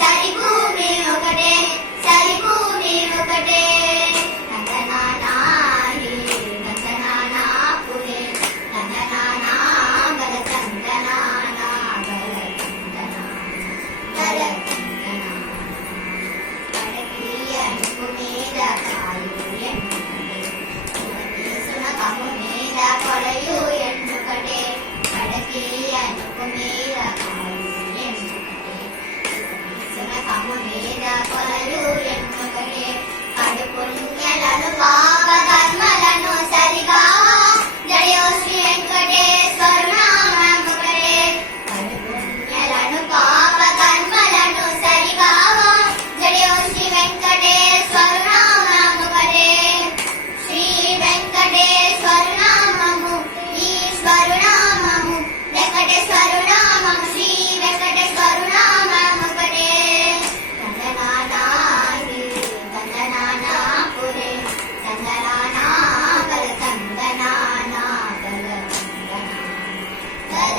సరి భూమి ఒకటే సరి భూమి ఒకటే నందనానా నందనానా పురే నందనానా బల చందనానా బల చందనా బల చందనా పడకీయ నువ్వు మీద కాలు ఎన్నుకటే సునకము మీద కొలయు ఎన్నుకటే పడకీయ నువ్వు మీద కాలు ఎన్నుకటే సునకము మీద కొలయు ఎన్నుకటే కడు పుణ్యలను పాప కర్మలను సరిగా జయో శ్రీ వెంకటేశ్వర నామముకటే కడు పుణ్యలను పాప కర్మలను సరిగా జయో శ్రీ వెంకటేశ్వర నామముకటే శ్రీ వెంకటేశ్వర నామము ఈశ్వరు నామము వెంకటేశ్వరు నామము శ్రీ వెంకటేశ్వరు నామముకటే నందనానా నందనానా పురే నందనానా బల చందనానా బల చందనా బల